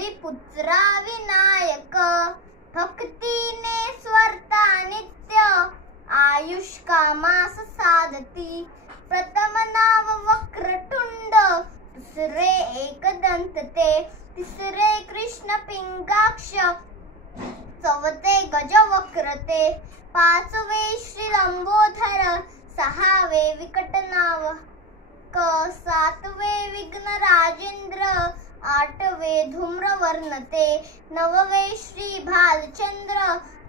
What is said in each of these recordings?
गौरीपुत्रा विनायक, भक्तीने स्वर्ता नित्य, आयुष्कामास साधती. प्रथम नाव वक्रतुंड, दुसरे एकदंत ते, तिसरे कृष्ण पिंगाक्ष, चौथे गजवक्र ते, पाचवे श्री लंबोदर, सहावे विकट नायक, सातवे विघ्न राजेंद्र, आठवे धूम्रवर्ण ते, नववे श्री भालचंद्र,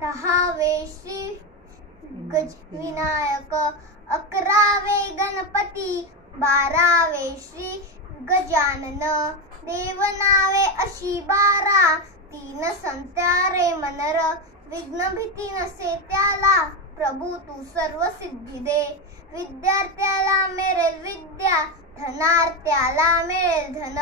दहावे श्री गजविनायक, अकरावे गणपती, बारावे श्री गजानन. देवनावे अशी 12, 3 संत्यारे मनर, विघ्न भीती नसे त्याला, प्रभू तू सर्व सिद्धी दे. विद्यार्थ्याला मिळेल विद्या, धनार्थ्याला मिळेल धन,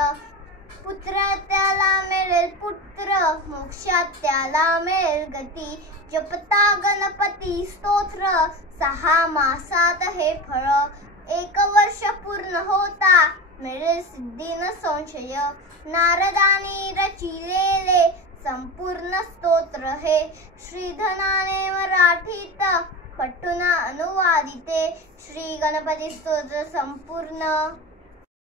पुत्रार्थ्याला मिळेल पुत्र, मोक्षात त्याला मिळेल गती. जपता गणपती स्तोत्र, 6 मासात हे फळ, 1 वर्ष पूर्ण होता मिळेल सिद्धी न संशय. नारदानी रचिलेले संपूर्ण स्तोत्र हे, श्रीधनाने मराठीत पटुना अनुवादिते. श्री गणपती स्तोत्र संपूर्ण.